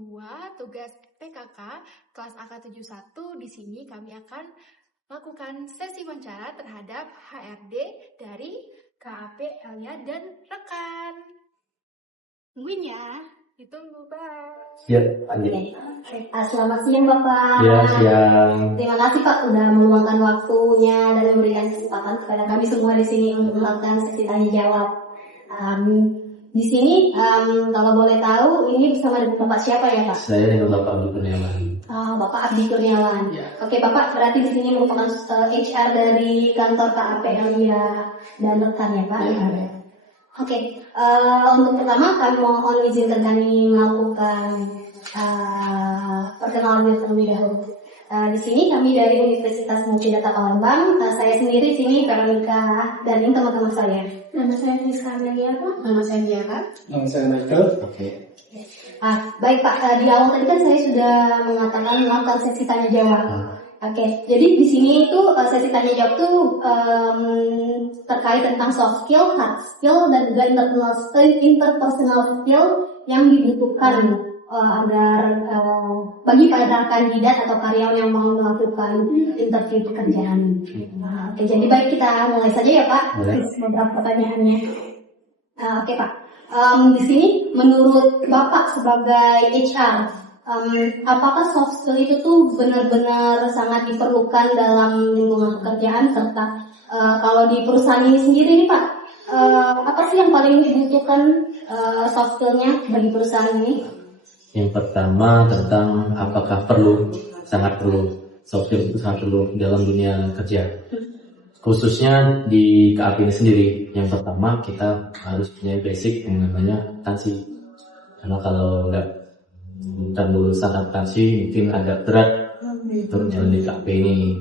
2 tugas PKK kelas AK71. Di sini kami akan melakukan sesi wawancara terhadap HRD dari KAP Elia dan rekan. Tungguin ya. Ditunggu, Pak. Siap, lanjut. Selamat siang Bapak. Ya, siang. Terima kasih Pak sudah meluangkan waktunya dan memberikan kesempatan kepada kami semua di sini untuk melakukan sesi tanya jawab. Di sini kalau boleh tahu ini bersama dengan Bapak siapa ya Pak? Saya dengan Bapak Abdi Kurniawan. Bapak Abdi Kurniawan. Ya. Oke Bapak, berarti di sini merupakan HR dari kantor KAP Elia dan rekan ya Pak? Ya. Oke, untuk pertama kami mohon izinkan kami melakukan perkenalan terlebih dahulu. Di sini kami dari Universitas Multidata Palembang. Saya sendiri sini Veronica dan ini teman-teman saya. Nama saya Rizka Amelia Pak. Nama saya Diana. Nama saya Michael. Oke. Baik Pak, di awal tadi kan saya sudah mengatakan melakukan sesi tanya jawab. Oke, jadi di sini itu sesi tanya jawab itu terkait tentang soft skill, hard skill, dan juga interpersonal skill yang dibutuhkan agar bagi para kandidat atau karyawan yang mau melakukan interview pekerjaan. Oke, jadi baik kita mulai saja ya Pak. Beberapa pertanyaannya. Oke Pak, di sini menurut Bapak sebagai HR, apakah soft skill itu tuh benar-benar sangat diperlukan dalam lingkungan pekerjaan serta kalau di perusahaan ini sendiri nih Pak, apa sih yang paling dibutuhkan soft skillnya bagi perusahaan ini? Yang pertama tentang apakah sangat perlu soft skill itu sangat perlu dalam dunia kerja. Khususnya di KAP ini sendiri, yang pertama kita harus punya basic yang namanya akuntansi. Karena kalau nggak lulusan akuntansi mungkin agak berat untuk jalan di KAP ini.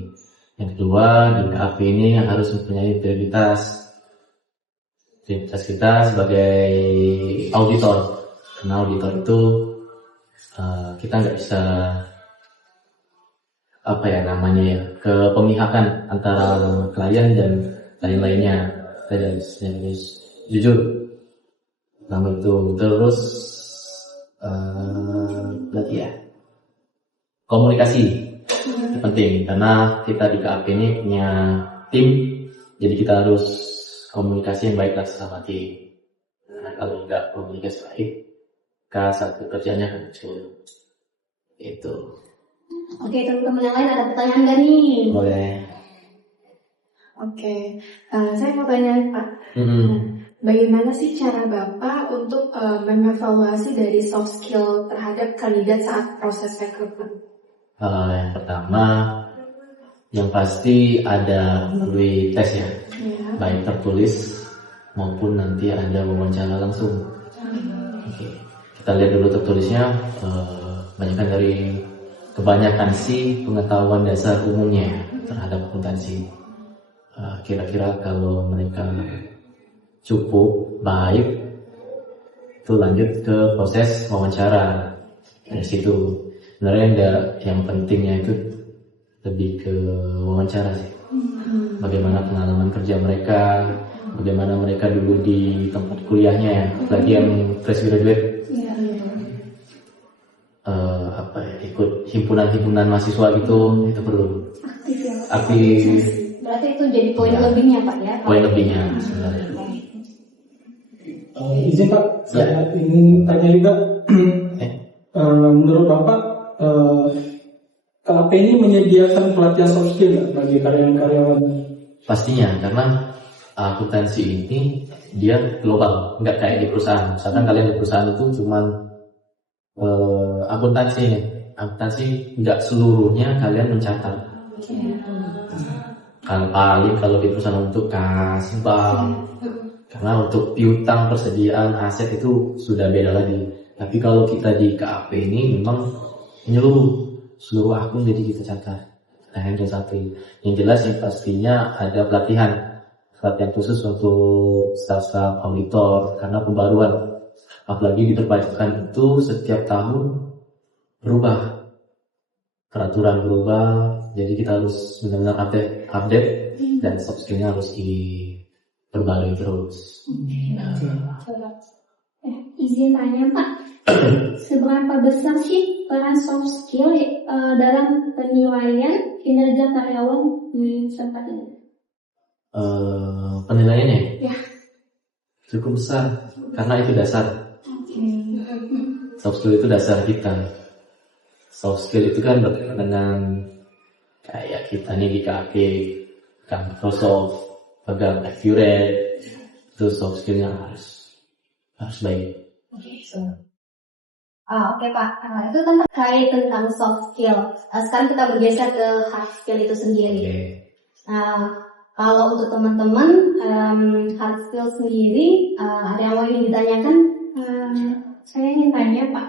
Yang kedua, di KAP ini yang harus mempunyai prioritas kita sebagai auditor. Karena auditor itu kita nggak bisa kepemihakan antara klien dan lain-lainnya. Kita harus jujur nama itu. Terus lagi ya, komunikasi itu penting karena kita di KAP ini punya tim, jadi kita harus komunikasi yang baik sama tim. Nah, kalau nggak komunikasi baik, saat kerjanya akan kecil. Itu. Oke, teman-teman yang lain ada pertanyaan nggak nih? Boleh. Oke, saya mau tanya Pak. Bagaimana sih cara Bapak untuk mengevaluasi dari soft skill terhadap kandidat saat proses rekrutmen? Yang pertama, yang pasti ada melalui tes ya, baik tertulis maupun nanti ada wawancara langsung. Oke. Kita lihat dulu tertulisnya, kebanyakan sih pengetahuan dasar umumnya terhadap akuntansi. Kira-kira kalau mereka cukup baik, itu lanjut ke proses wawancara. Dari situ sebenarnya yang pentingnya itu lebih ke wawancara sih. Bagaimana pengalaman kerja mereka, bagaimana mereka dulu di tempat kuliahnya, apalagi yang fresh graduate. Ikut himpunan mahasiswa gitu, itu perlu. Aktif. Berarti itu jadi poin lebihnya Pak ya? Poin lebihnya sebenarnya. Izin Pak, saya ingin tanya juga. Menurut Bapak, KAP ini menyediakan pelatihan soft skill bagi karyawan-karyawan? Pastinya, karena akuntansi ini dia global, nggak kayak di perusahaan. Misalkan kalian di perusahaan itu cuman akuntansi nih. Akuntansi nggak seluruhnya kalian mencatat. Kalau di perusahaan untuk kas, bank, karena untuk piutang, persediaan aset itu sudah beda lagi. Tapi kalau kita di KAP ini memang seluruh akun jadi kita catat. Nah, yang satu. Yang jelas yang pastinya ada pelatihan khusus untuk staf-staf auditor karena pembaruan. Apalagi di perpajakan itu setiap tahun berubah, peraturan berubah, jadi kita harus benar-benar update dan soft skill-nya harus diperbarui terus. Izin tanya Pak, Seberapa besar sih peran soft skill dalam penilaian kinerja karyawan di tempat ini? Penilaiannya Ya. cukup besar karena itu dasar. Soft skill itu dasar kita. Soft skill itu kan berkaitan dengan kayak kita nih di KAP, Microsoft, pegang Accurate, itu soft skillnya harus baik. Oke Pak, itu kan terkait tentang soft skill. Sekarang kita bergeser ke hard skill itu sendiri. Kalau untuk teman-teman hard skill sendiri, ada yang mau ingin ditanyakan? Saya ingin tanya Pak,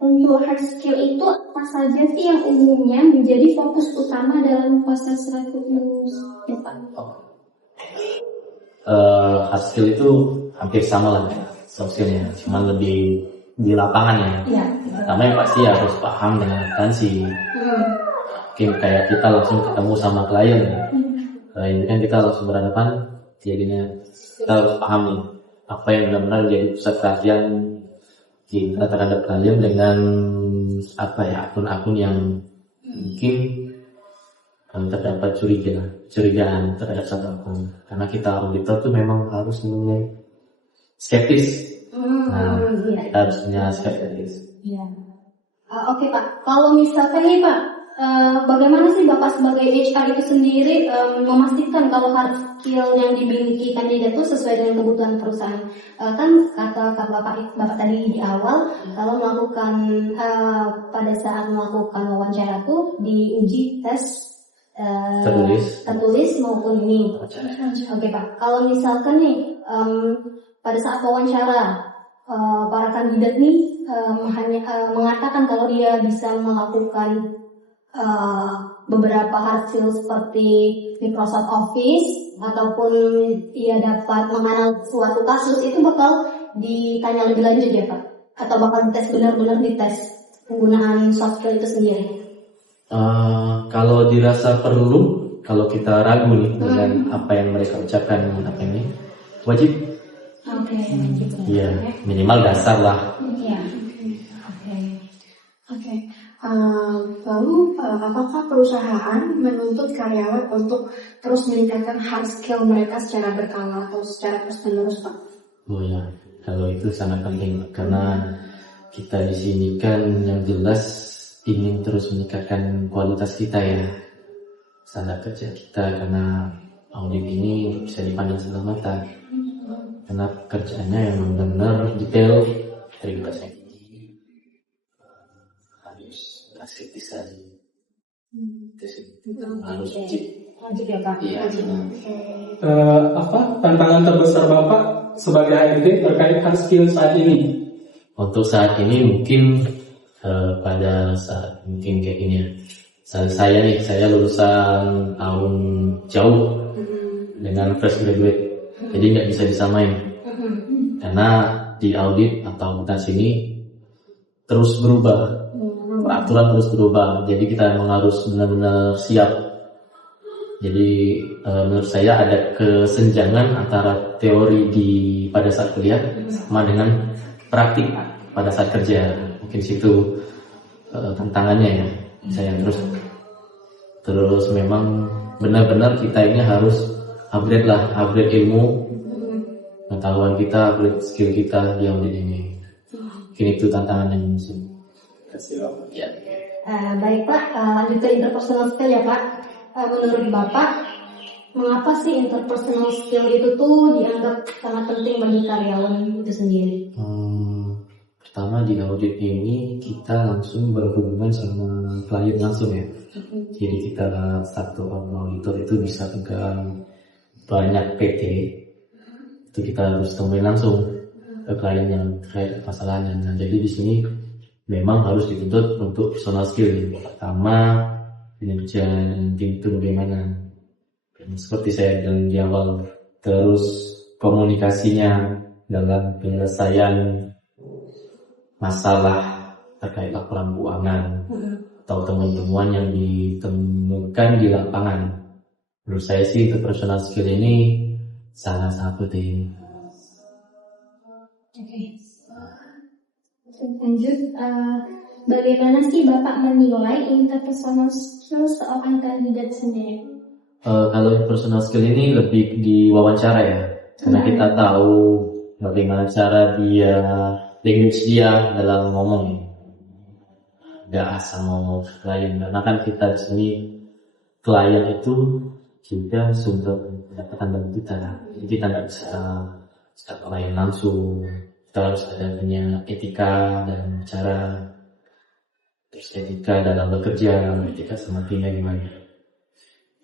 untuk hard skill itu apa saja sih yang umumnya menjadi fokus utama dalam proses rekrutmen Pak? Hard skill itu hampir sama lah soft skillnya, cuma lebih di lapangan ya. Pertama yang pasti harus paham dengan akuntansi. Mungkin kayak kita langsung ketemu sama klien ya. Klien kan kita langsung berhadapan, jadinya kita harus paham nih apa yang benar-benar jadi pusat perhatian kita terhadap klien dengan akun-akun yang mungkin terdapat curigaan terhadap satu akun. Karena kita auditor tuh memang harus punya skeptis. Kita harus punya skeptis. Oke Pak, kalau misalkan nih Pak, bagaimana sih Bapak sebagai HR itu sendiri memastikan kalau hard skill yang dimiliki kandidat itu sesuai dengan kebutuhan perusahaan? Kan kata Bapak tadi di awal, kalau melakukan pada saat melakukan wawancara tuh diuji tes tertulis maupun ini. Oke Pak, kalau misalkan nih pada saat wawancara para kandidat nih hanya mengatakan kalau dia bisa melakukan beberapa hard skill seperti Microsoft Office ataupun ia dapat mengenal suatu kasus, itu bakal ditanya lebih lanjut ya Pak? Atau bakal dites benar-benar dites penggunaan soft skill itu sendiri? Kalau dirasa perlu, kalau kita ragu nih dengan apa yang mereka ucapkan apa ini, wajib. Iya, minimal dasar lah. Lalu apakah perusahaan menuntut karyawan untuk terus meningkatkan hard skill mereka secara berkala atau secara terus-menerus Pak? Oh ya, kalau itu sangat penting karena kita di sini kan yang jelas ingin terus meningkatkan kualitas kita ya, standar kerja kita, karena audit ini bisa dipandang sebelah mata. Karena kerjanya yang benar-benar detail, integritasnya tinggi, harus kritis tadi, harus wajib ya Pak. Apa tantangan terbesar Bapak sebagai HRD terkait hard skill saat ini? Untuk saat ini mungkin pada saat mungkin kayak gini ya. Saya lulusan tahun jauh dengan fresh graduate. Jadi nggak bisa disamain karena di audit atau akuntansi ini terus berubah, peraturan terus berubah. Jadi kita memang harus benar-benar siap. Jadi menurut saya ada kesenjangan antara teori pada saat kuliah sama dengan praktik pada saat kerja. Mungkin situ tantangannya ya. Saya terus memang benar-benar kita ini harus upgrade ilmu, pengetahuan kita, upgrade skill kita di audit ini. Mungkin itu tantangan yang musim. Ya. Baik Pak, lanjut ke interpersonal skill ya Pak. Menurut Bapak, mengapa sih interpersonal skill itu tuh dianggap sangat penting bagi karyawan itu sendiri? Pertama di audit ini kita langsung berhubungan sama klien langsung ya. Jadi kita satu auditor itu bisa pegang banyak PT, itu kita harus temuin langsung ke klien yang terkait masalahnya. Nah, jadi di sini memang harus dituntut untuk personal skill. Pertama, kinerja tim itu bagaimana. Seperti saya bilang di awal, terus komunikasinya dalam penyelesaian masalah terkait laporan keuangan atau temuan-temuan yang ditemukan di lapangan. Menurut saya sih itu personal skill ini sangat penting. Lanjut, bagaimana sih Bapak menilai interpersonal skill seorang kandidat sendiri? Kalau personal skill ini lebih di wawancara ya, karena kita tahu bagaimana cara dia, language dia dalam ngomong. Gak asal ngomong ke klien, karena kan kita di sini klien itu juga sumber pendapatan bagi kita. Jadi kita nggak bisa klien langsung, kita harus ada punya etika dalam bicara, terus etika dalam bekerja, etika sama timnya gimana.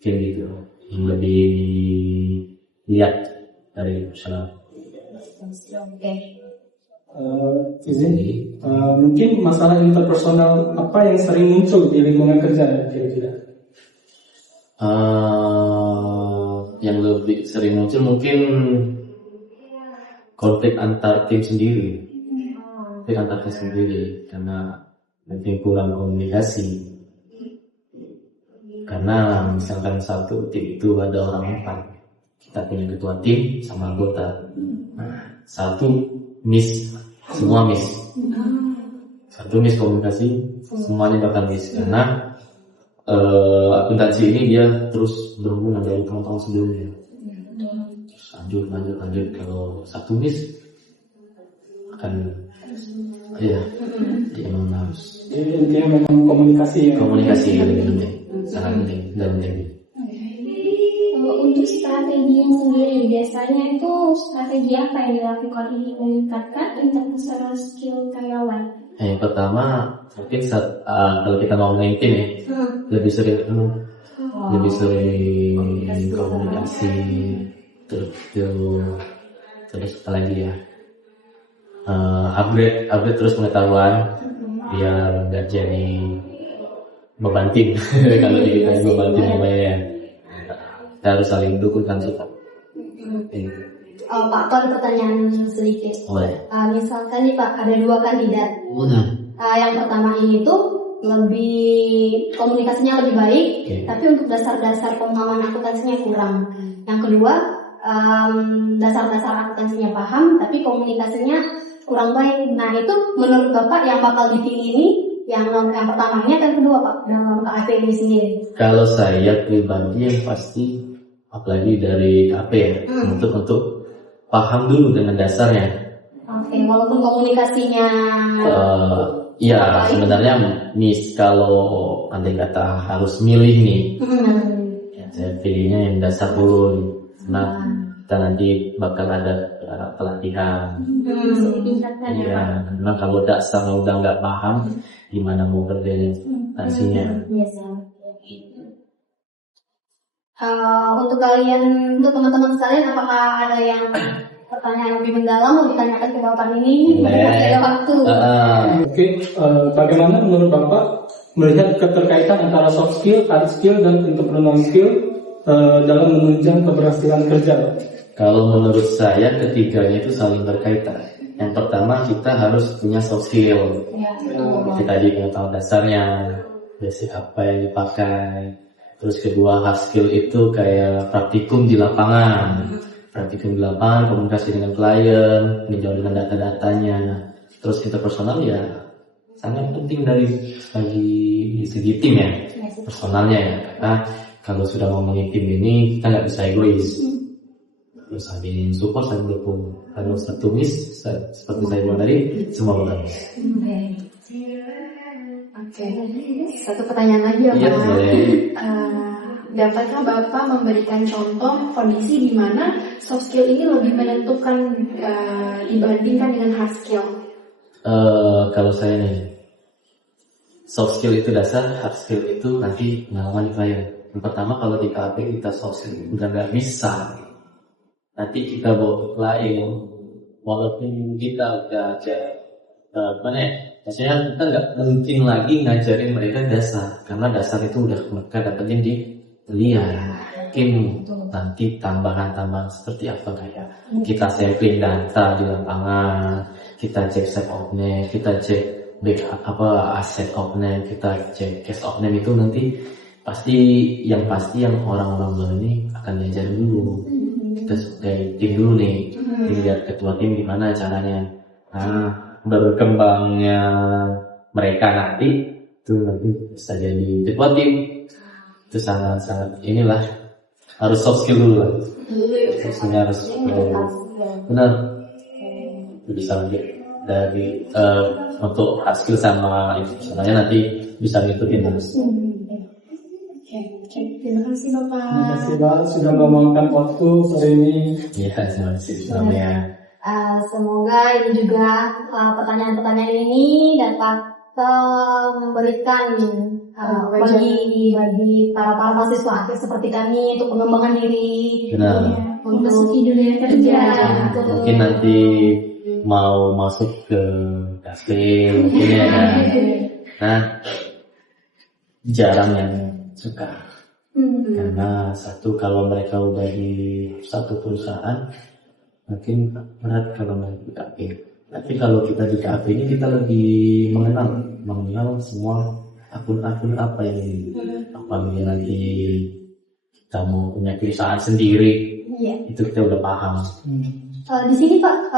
Kayak gitu, yang lebih lihat dari personal. Oke. Mungkin masalah interpersonal apa yang sering muncul di lingkungan kerja kira-kira? Yang lebih sering muncul mungkin konflik antar tim sendiri, karena mungkin kurang komunikasi. Karena misalkan satu tim itu ada orang 4, kita punya ketua tim sama anggota. Satu miss, semua miss. Satu miss komunikasi, semuanya bakal miss. Karena akuntansi ini dia terus berhubungan dari tahun-tahun sebelumnya. Terus lanjut. Kalau satu miss akan dia memang harus. Intinya memang komunikasi ya. Komunikasi yang lebih penting, sangat penting dalam tim. Untuk strateginya sendiri, biasanya itu strategi apa yang dilakukan untuk meningkatkan interpersonal skill karyawan? Yang pertama mungkin kalau kita ngomongin tim ya, lebih sering komunikasi, terus apa lagi ya, upgrade terus pengetahuan biar nggak jadi beban tim. Kalau kita beban tim namanya ya, kita harus saling dukung kan sih. Pak, ada pertanyaan sedikit. Misalkan nih Pak, ada 2 kandidat. Yang pertama ini tuh lebih komunikasinya lebih baik, tapi untuk dasar-dasar pemahaman akuntansinya kurang. Yang kedua, dasar-dasar akuntansinya paham, tapi komunikasinya kurang baik. Nah itu menurut Bapak yang bakal dipilih ini yang pertamanya dan kedua Pak dalam KAP ini sendiri? Kalau saya pribadi yang pasti, apalagi dari KAP ya, untuk paham dulu dengan dasarnya. Oke, walaupun komunikasinya ya sebenarnya kalau andai kata harus milih nih, ya, saya pilihnya yang dasar dulu. Nah, kita nanti bakal ada pelatihan. Ya, karena kalau dasarnya udah nggak paham, gimana mau kerjanya nantinya. Untuk teman-teman sekalian, apakah ada yang pertanyaan lebih mendalam mau ditanyakan ke Bapak ini? Ada waktu. Mungkin bagaimana menurut Bapak melihat keterkaitan antara soft skill, hard skill, dan entrepreneurial skill dalam menunjang keberhasilan kerja? Kalau menurut saya ketiganya itu saling berkaitan. Yang pertama kita harus punya soft skill. Kita tadi pengetahuan dasarnya, basic apa yang dipakai. Terus kedua hard skill itu kayak praktikum di lapangan. Komunikasi dengan klien, meninjau dengan data-datanya. Terus interpersonal ya sangat penting dari segi tim ya, personalnya ya. Karena kalau sudah ngomongin tim ini kita nggak bisa egois. Terus saling support, saling dukung. Kalau satu miss, seperti saya bilang tadi, semua bagus. Oke. Satu pertanyaan lagi ya Iya, Pak. boleh. Dapatkah Bapak memberikan contoh kondisi di mana soft skill ini lebih menentukan dibandingkan dengan hard skill? Kalau saya nih, soft skill itu dasar, hard skill itu nanti pengalaman klien. Yang pertama kalau di KAP kita soft skill udah nggak bisa, nanti kita bawa ke klien, walaupun kita udah maksudnya kita nggak mungkin lagi ngajarin mereka dasar, karena dasar itu udah mereka dapetin di kuliah. Mungkin nanti tambahan-tambahan seperti apa kayak kita sampling data di lapangan, kita cek set of name, kita cek aset of name, kita cek cash of name, itu nanti pasti yang orang-orang baru ini akan diajarin dulu. Kita sebagai tim dulu nih, lihat ketua tim gimana caranya. Nah, berkembangnya mereka nanti itu nanti bisa jadi ketua tim. Itu sangat inilah harus soft skill dulu lah. Soft skillnya harus benar. Bisa dari untuk hard skill sama itu sebenarnya nanti bisa ngikutin terus. Terima kasih Bapak. Terima kasih Pak sudah meluangkan waktu sore ini. Iya, terima kasih semuanya. Semoga ini juga pertanyaan-pertanyaan ini dapat memberikan bagi para mahasiswa seperti kami untuk pengembangan diri, Benar. untuk Memasuki dunia kerja. Mungkin nanti mau masuk ke kasih mungkin ya kan. Nah, jarang yang suka. Karena satu kalau mereka udah di satu perusahaan mungkin berat kalau mau di KP. Tapi kalau kita di KP ini kita lebih mengenal semua akun-akun apa yang nanti kita mau punya perusahaan sendiri. Iya. Itu kita udah paham. Di sini Pak,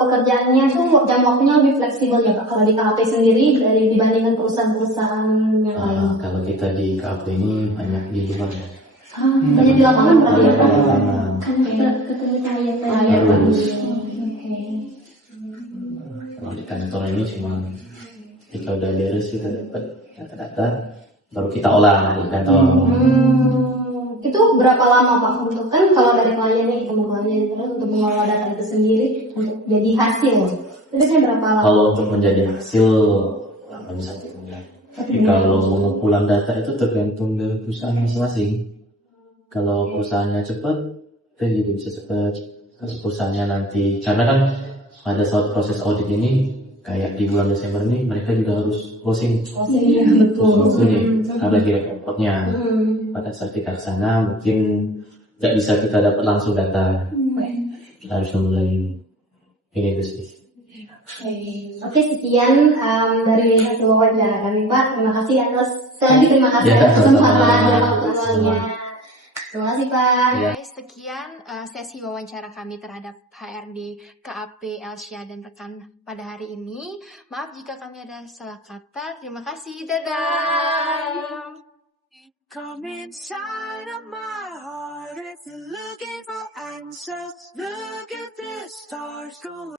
pekerjaannya tuh jam waktunya lebih fleksibel ya Pak. Kalau di KP sendiri dibandingkan perusahaan-perusahaan yang lain. Kalau kita di KP ini banyak di luar ya. Banyak di lapangan berarti ya Pak. Ketemu klien Harus. Oke. Kalau di kantor ini cuma kita udah beres kita dapat data-data baru kita olah di kantor. Itu berapa lama Pak untuk kan kalau dari kliennya kita mengolah terus untuk mengolah data itu sendiri untuk jadi hasil itu biasanya berapa lama? Kalau untuk menjadi hasil lama bisa 1 bulan. Tapi kalau pengumpulan data itu tergantung dari perusahaan masing-masing. Kalau perusahaannya cepat, kita juga bisa cepat. Kalau perusahaannya nanti, karena kan pada saat proses audit ini kayak di bulan Desember ini mereka juga harus closing. Iya betul. Ada kira reportnya. Pada saat kita kesana mungkin tidak bisa kita dapat langsung data. Kita harus memulai ini dulu sih. Oke, sekian dari hasil wawancara kami Pak. Terima kasih atas terima kasih atas kesempatan dan waktunya. Terima kasih Pak. Guys, sekian sesi wawancara kami terhadap HRD KAP Elsya dan rekan pada hari ini. Maaf jika kami ada salah kata. Terima kasih. Dadah. Come inside of my heart if you're looking for answers. Look at the stars go.